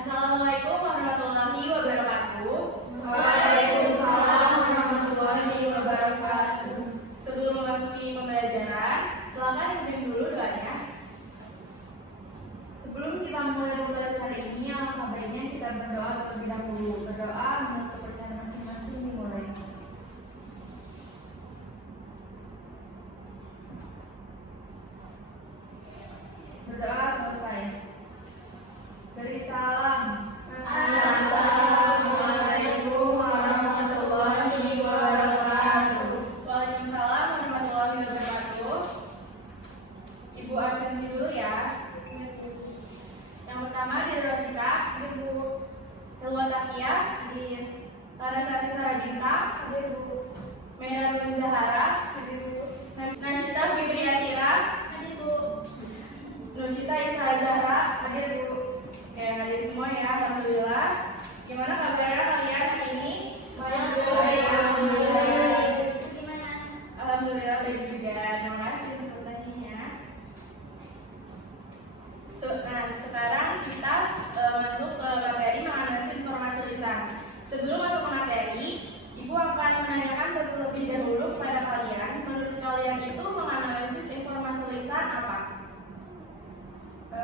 Assalamualaikum warahmatullahi wabarakatuh. Waalaikumsalam warahmatullahi wabarakatuh. Sebelum memasuki pembelajaran, silakan pimpin dulu doanya. Sebelum kita mulai pembelajaran hari ini, alangkah baiknya kita berdoa terlebih dahulu. Berdoa menurut kepercayaan masing-masing dimulai. Berdoa selesai. Beri salam. Assalamualaikum warahmatullahi wabarakatuh. Waalaikumsalam warahmatullahi wabarakatuh. Ibu absensi dulu ya. Yang pertama di Rosita, Ibu Hilwa Takia, Larasati Sarabinta, Mena Rumi Zahara, Nashita Fibri Asira, Nucita Isa Zahra, Oke, hadir semua ya, alhamdulillah. Gimana kabarnya kalian hari ini? Alhamdulillah baik juga. Terima kasih untuk pertanyaannya. Nah, sekarang kita masuk ke materi menganalisis informasi lisan. Sebelum masuk ke materi, Ibu akan menanyakan terlebih dahulu kepada kalian. Menurut kalian itu menganalisis informasi lisan apa?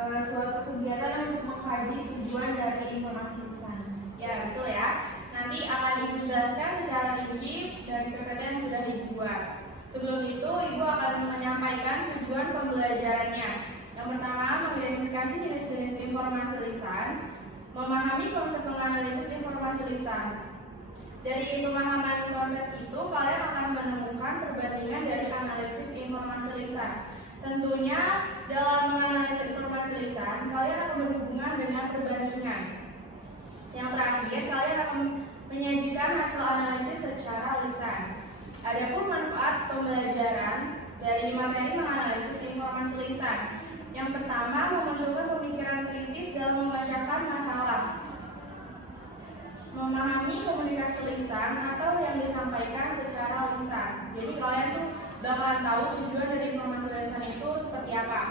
Suatu kegiatan untuk mengkaji tujuan dari informasi lisan. Ya, betul ya. Nanti akan Ibu jelaskan secara rinci dari PPT yang sudah dibuat. Sebelum itu, Ibu akan menyampaikan tujuan pembelajarannya. Yang pertama, mengidentifikasi jenis-jenis informasi lisan, memahami konsep menganalisis informasi lisan. Dari pemahaman konsep itu, kalian akan menemukan perbandingan dari analisis informasi lisan. Tentunya, dalam menganalisis informasi lisan, kalian akan berhubungan dengan perbandingan. Yang terakhir, kalian akan menyajikan hasil analisis secara lisan. Adapun manfaat pembelajaran dari materi menganalisis informasi lisan. Yang pertama, memunculkan pemikiran kritis dalam membacakan masalah. Memahami komunikasi lisan atau yang disampaikan secara lisan. Jadi kalian tuh bakalan tahu tujuan dari informasi lisan itu seperti apa.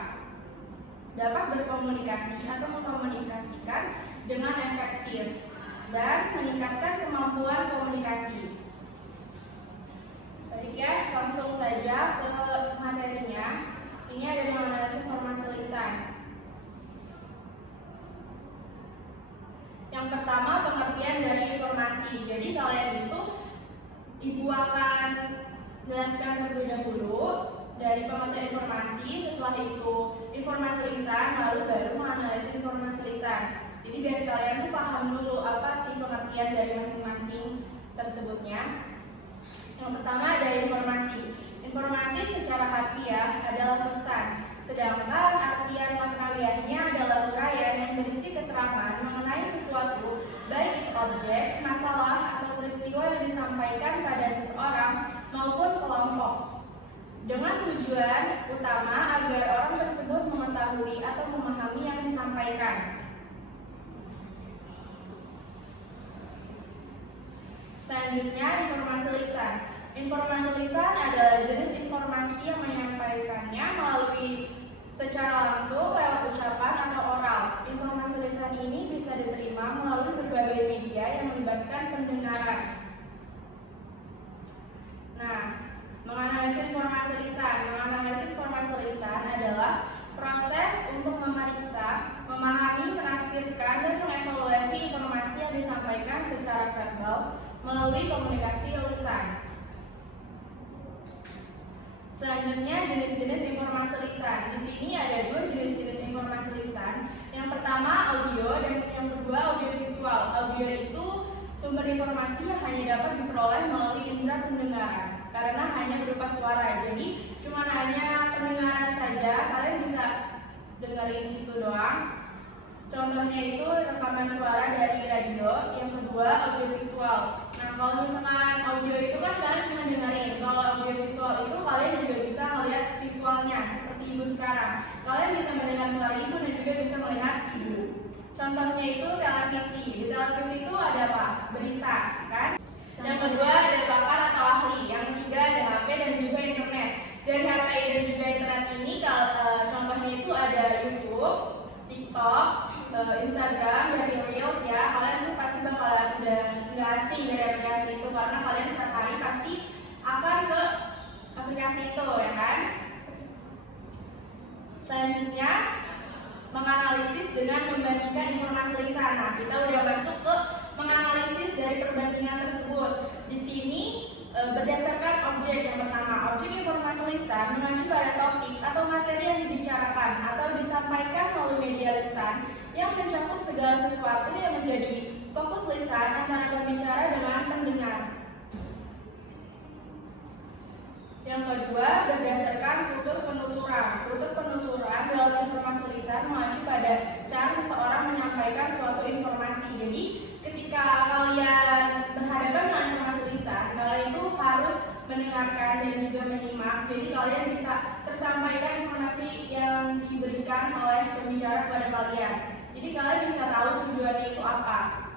Dapat berkomunikasi atau mengkomunikasikan dengan efektif dan meningkatkan kemampuan komunikasi. Baik ya, langsung saja ke materinya. Sini ada menganalisis informasi lisan. Yang pertama, pengertian dari informasi. Jadi kalian itu Ibu akan jelaskan terlebih dahulu dari pengertian informasi, setelah itu informasi lisan, lalu baru menganalisis informasi lisan. Jadi biar kalian tuh paham dulu apa sih pengertian dari masing-masing tersebutnya. Yang pertama ada informasi. Informasi secara harfiah adalah pesan, sedangkan artian maknawiahnya adalah uraian yang berisi keterangan mengenai sesuatu, baik objek, masalah, atau peristiwa yang disampaikan pada seseorang maupun kelompok, dengan tujuan utama agar orang tersebut mengetahui atau memahami yang disampaikan. Selanjutnya, informasi lisan. Informasi lisan adalah jenis informasi yang menyampaikannya melalui secara langsung lewat ucapan atau oral. Informasi lisan ini bisa diterima melalui berbagai media yang melibatkan pendengaran. Nah, menganalisis informasi lisan. Menganalisis informasi lisan adalah proses untuk memeriksa, memahami, menafsirkan, dan mengevaluasi informasi yang disampaikan secara verbal melalui komunikasi lisan. Selanjutnya, jenis-jenis informasi lisan. Di sini ada dua jenis-jenis informasi lisan. Yang pertama audio dan yang kedua audiovisual. Audio itu sumber informasi yang hanya dapat diperoleh melalui indera pendengaran karena hanya berupa suara. Jadi cuma hanya pendengaran saja, kalian bisa dengerin itu doang. Contohnya itu rekaman suara dari radio. Yang kedua audiovisual. Nah, kalau misalkan audio itu kan kalian cuma dengerin. Kalau audiovisual itu kalian juga bisa melihat visualnya seperti Ibu sekarang. Kalian bisa mendengar suara Ibu dan juga bisa melihat Ibu. Contohnya itu televisi. Di televisi itu ada apa? Berita, kan? Yang kedua ada pakar atau ahli. Yang ketiga ada HP dan juga internet. Dari HP dan juga internet ini contohnya itu ada YouTube, TikTok, Instagram, dari Reels ya, kalian tuh pasti bakalan udah nggak asing dari aplikasi itu karena kalian setiap hari pasti akan ke aplikasi itu ya kan. Selanjutnya menganalisis dengan membandingkan informasi lisan. Nah, kita udah masuk ke menganalisis dari perbandingan tersebut. Di sini berdasarkan objek yang pertama, objek informasi lisan mengacu pada topik atau materi yang dibicarakan atau disampaikan melalui media lisan yang mencakup segala sesuatu yang menjadi fokus lisan antara pembicara dengan pendengar. Yang kedua, berdasarkan tutur penuturan. Tutur penuturan dalam informasi lisan mengacu pada cara seseorang menyampaikan suatu informasi. Jadi, ketika kalian berhadapan dengan informasi lisan, kalian itu harus mendengarkan dan juga menyimak. Jadi, kalian bisa tersampaikan informasi yang diberikan oleh pembicara kepada kalian. Jadi, kalian bisa tahu tujuannya itu apa.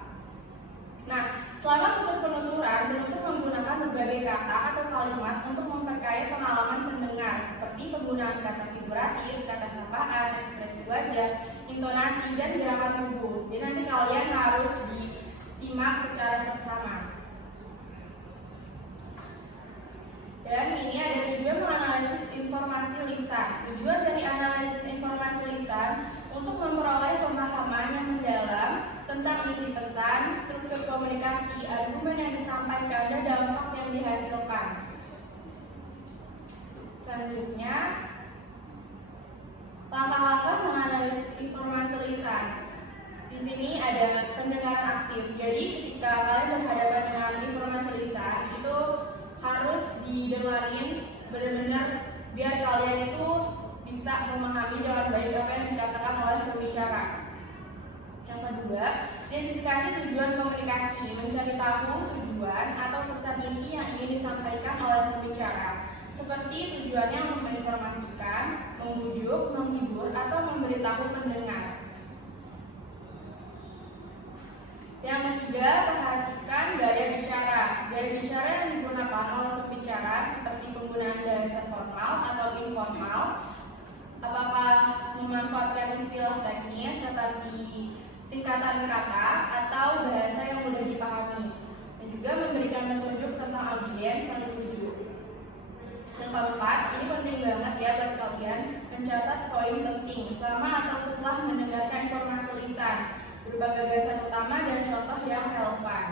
Nah, selama tutur penuturan, penutur menggunakan berbagai kata atau kalimat untuk memperkaya pengalaman pendengar, seperti penggunaan kata figuratif, kata sapaan, ekspresi wajah, intonasi, dan gerakan tubuh. Jadi nanti kalian harus disimak secara seksama. Dan ini ada tujuan menganalisis informasi lisan. Tujuan dari analisis informasi lisan untuk memperoleh pemahaman yang mendalam tentang isi pesan, struktur komunikasi, argumen yang disampaikan, dan dampak yang dihasilkan. Selanjutnya, langkah-langkah menganalisis informasi lisan. Di sini ada pendengaran aktif. Jadi ketika kalian berhadapan dengan informasi lisan, itu harus didengarin benar-benar biar kalian itu bisa memahami dengan baik apa yang dikatakan oleh pembicara. Yang kedua, identifikasi tujuan komunikasi, mencari tahu tujuan atau pesan inti yang ingin disampaikan oleh pembicara, seperti tujuannya untuk menginformasikan, membujuk, menghibur, atau memberitahu pendengar. Yang ketiga, perhatikan gaya bicara. Gaya bicara yang digunakan oleh pembicara seperti penggunaan bahasa formal atau informal, apakah memanfaatkan istilah teknis seperti singkatan kata atau bahasa yang mudah dipahami, dan juga memberikan petunjuk tentang audiens yang dituju. Yang keempat, ini penting banget ya buat kalian mencatat poin penting selama atau setelah mendengarkan informasi lisan, berupa gagasan utama dan contoh yang relevan.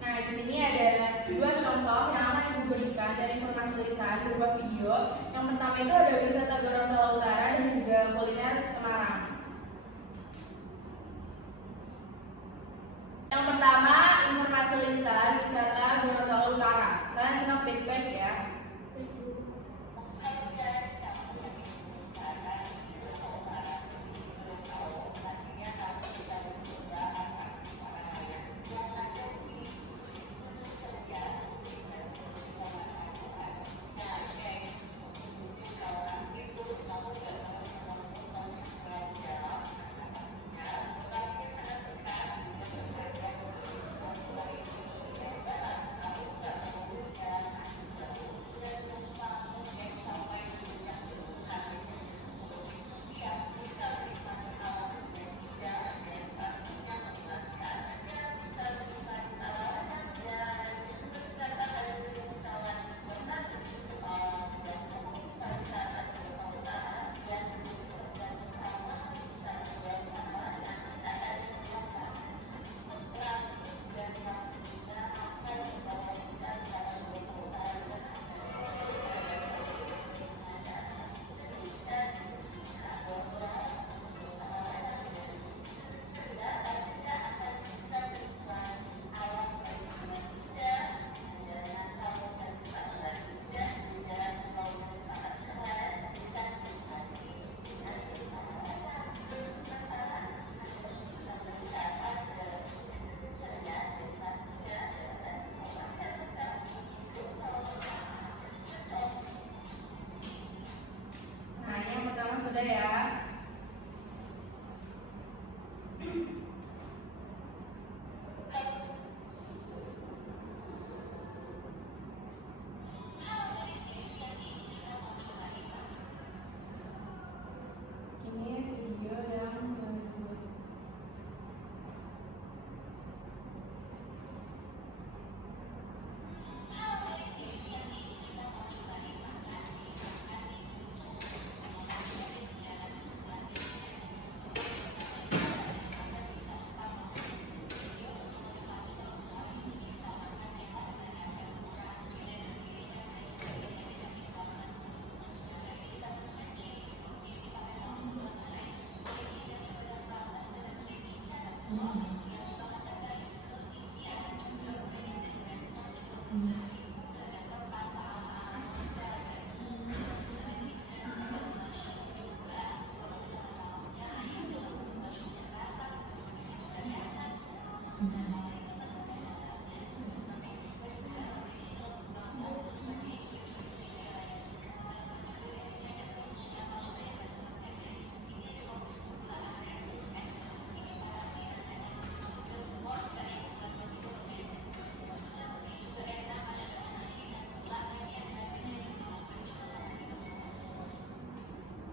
Nah, di sini ada dua contoh yang akan Ibu berikan dari informasi lisan berupa video. Yang pertama itu ada wisata Gorontalo Utara dan juga kuliner Semarang. Yang pertama, informasi lisan wisata Gorontalo Utara. Kalian simak baik-baik ya.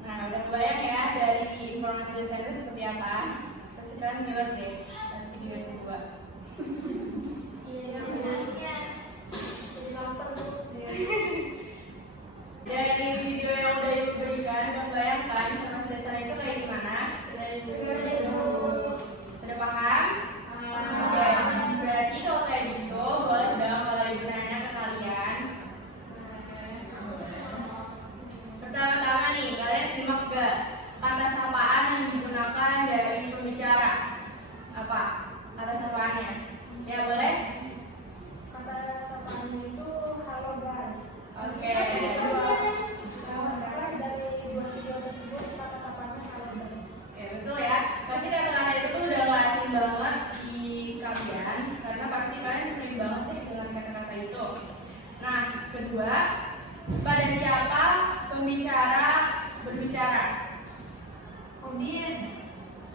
Nah, udah kebayang ya dari informasi lisan itu seperti apa? Terus sekarang dengar deh pas video yang kedua. Dari video yang udah ibu berikan, membayangkan informasi lisan itu kayak gimana? Sudah paham? Oke. Berarti kalau kayak gitu, boleh dong kalau ibu nanya ke kalian. Pertama-tama nih, kalian simak gak kata sapaan yang digunakan dari pembicara? Apa kata sapaannya? Ya boleh? Kata sapaannya itu halo guys. Oke. Dari dua video tersebut kata sapaannya halo guys. Ya betul ya. Pasti kata-kata itu tuh udah gak asing banget di kalian, karena pasti kalian sering banget deh dengan kata-kata itu. Nah, kedua, pada siapa pembicara berbicara? Audiens.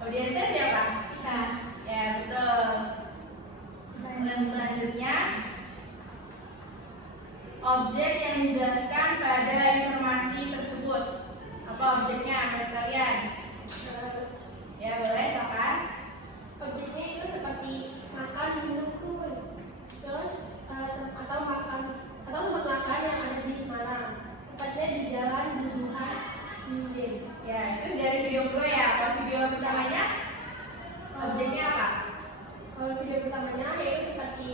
Audiensnya siapa? Kita. Ya betul. Yang selanjutnya, objek yang dijelaskan pada informasi tersebut. Apa objeknya menurut kalian? Ya boleh, silakan. Objeknya itu seperti makan, minum, tuh, terus atau tempat makan yang ada di Semarang, tepatnya di Jalan Bunduhan Museum. Ya itu dari video kedua ya. Kalau video pertamanya, objeknya apa? Kalau video pertamanya yaitu seperti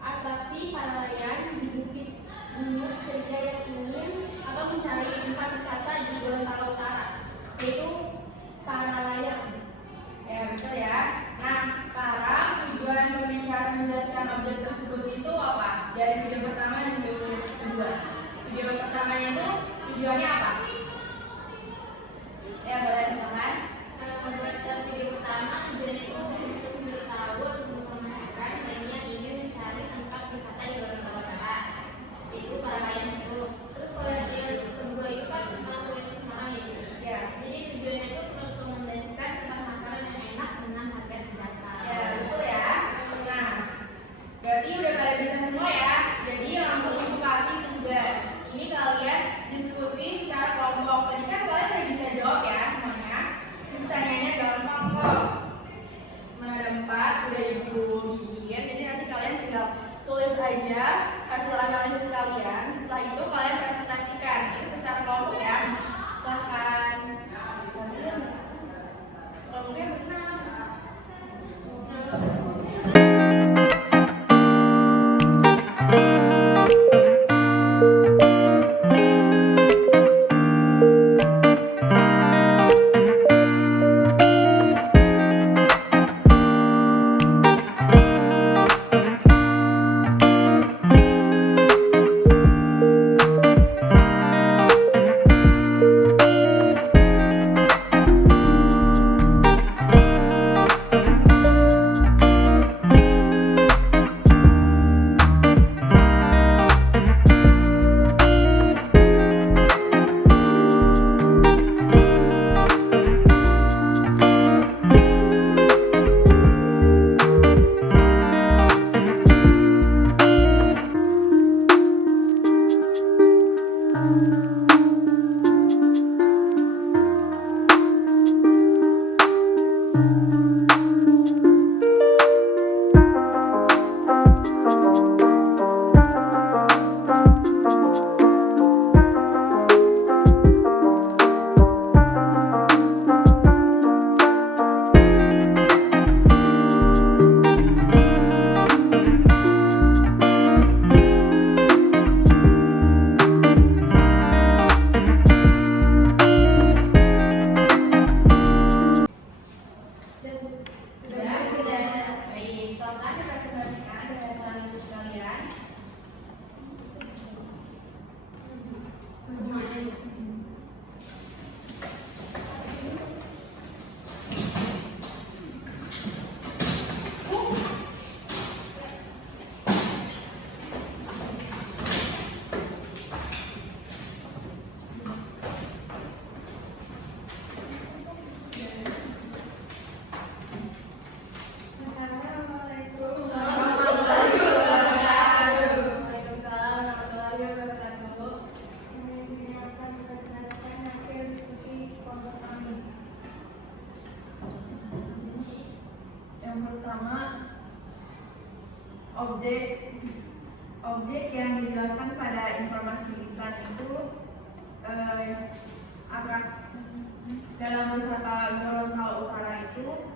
atraksi para layang di Bukit Gunung Ceria yang ingin atau mencari tempat wisata di Gorontalo Utara, yaitu para layang. Ya betul ya. Nah sekarang tujuan pembicara menjelaskan objek tersebut itu apa? Dari video pertama dan video kedua. Video pertamanya itu tujuannya apa? Ya boleh misalkan. Buat video pertama tujuannya itu untuk memberitahu atau menginformasikan lainnya yang ingin mencari tempat wisata di Gorontalo Utara, yaitu para layang itu. Terus kalau yang kedua itu kan kuliner Semarang ya. Ya. Jadi tujuannya itu untuk merekomendasikan tempat makanan yang enak dengan harga terjangkau. Ya betul ya. Nah berarti udah pada bisa semua ya. Jadi langsung aku kasih tugas. Ini kalian diskusi secara kelompok. Tadi kan kalian udah bisa jawab ya semuanya. Pertanyaannya gampang kok. Mana ada 4 udah ibu bikin. Jadi nanti kalian tinggal tulis aja hasil analisis kalian. Setelah itu kalian presentasikan. Ini secara kelompok ya. Silahkan. Kelompoknya benar. Objek yang dijelaskan pada informasi lisan itu dalam wisata Gorontalo Utara itu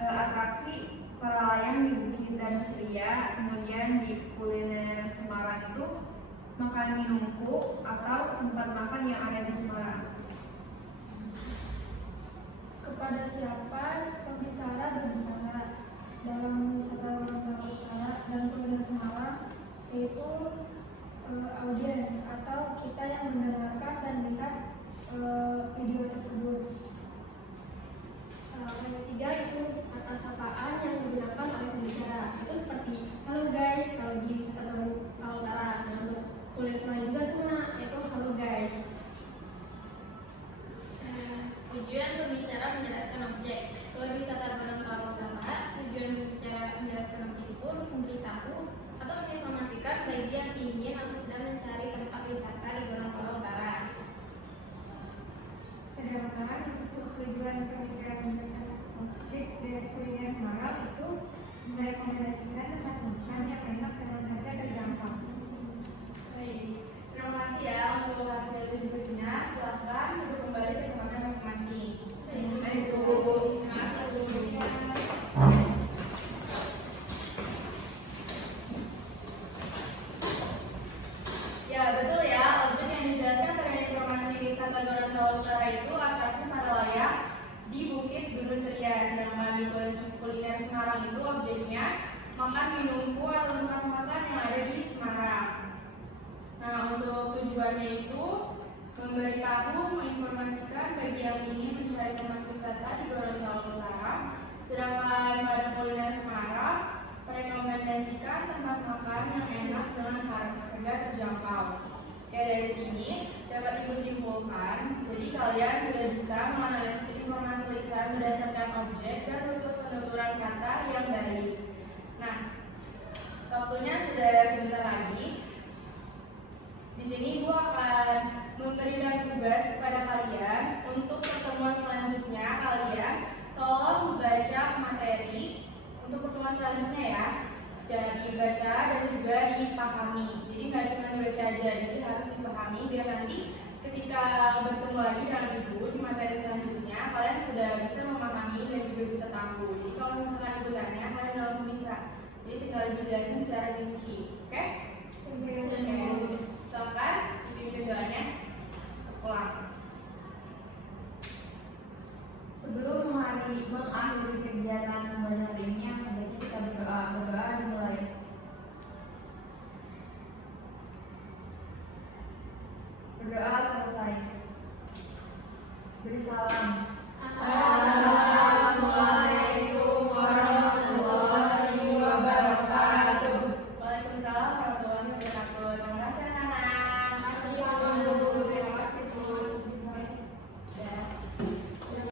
atraksi para layang di Bukit dan Ceria, kemudian di kuliner Semarang itu makan minumku atau tempat makan yang ada di Semarang. Kepada siapa pembicara berbicara dalam wisata Gorontalo Utara dan kuliner Semarang, yaitu audiens atau kita yang mendengarkan dan melihat video tersebut. Yang ketiga itu kata sapaan yang digunakan oleh pembicara. Itu seperti halo guys kalau di wisata Gorontalo Utara, dan untuk kuliah Semarang juga sama, yaitu halo guys. Tujuan berbicara menjelaskan objek. Kalau di wisata Gorontalo Utara, tujuan berbicara menjelaskan objek itu untuk memberitahu atau menginformasikan bagi yang ingin atau sedang mencari tempat wisata di Gorontalo Utara. Sedangkan untuk tujuan pembicaraan menjelaskan objek dari kuliner Semarang itu merekomendasikan tempat makan yang enak dengan harga terjangkau. Baik, terima kasih ya untuk hasil diskusinya. Silahkan duduk kembali ke tempatnya masing-masing. Terima kasih. Ya, betul ya. Objek yang dijelaskan pada informasi wisata Gorontalo Utara itu atraksi para layang di Bukit Gunung Ceria. Sedangkan di kuliner Semarang itu objeknya makan minumku atau tempat makan yang ada di Semarang. Nah, untuk tujuannya itu memberitahu, menginformasikan bagi yang ingin mencari tempat wisata di Gorontalo Utara. Sedangkan pada kuliner Semarang merekomendasikan tempat makan yang enak dengan harga terjangkau. Ya, dari sini dapat Ibu simpulkan, jadi kalian sudah bisa menganalisis informasi lisan berdasarkan objek dan untuk penuturan kata yang baik. Nah, waktunya sudah sebentar lagi. Di sini Ibu akan memberikan tugas kepada kalian untuk pertemuan selanjutnya. Kalian tolong membaca materi untuk pertemuan selanjutnya ya. Jadi dibaca dan juga dipahami. Jadi nggak cuma dibaca aja, jadi harus dipahami biar nanti ketika bertemu lagi dengan Ibu di materi selanjutnya kalian sudah bisa memahami dan juga bisa tahu. Jadi kalau misalkan Ibu tanya, kalian langsung bisa. Jadi tinggal dijelasin secara rinci, oke? Silakan dipimpin doanya. Ulang. Sebelum mengakhiri kegiatan belajar hari ini, sebaiknya kita berdoa dimulai. Berdoa selesai. Beri salam.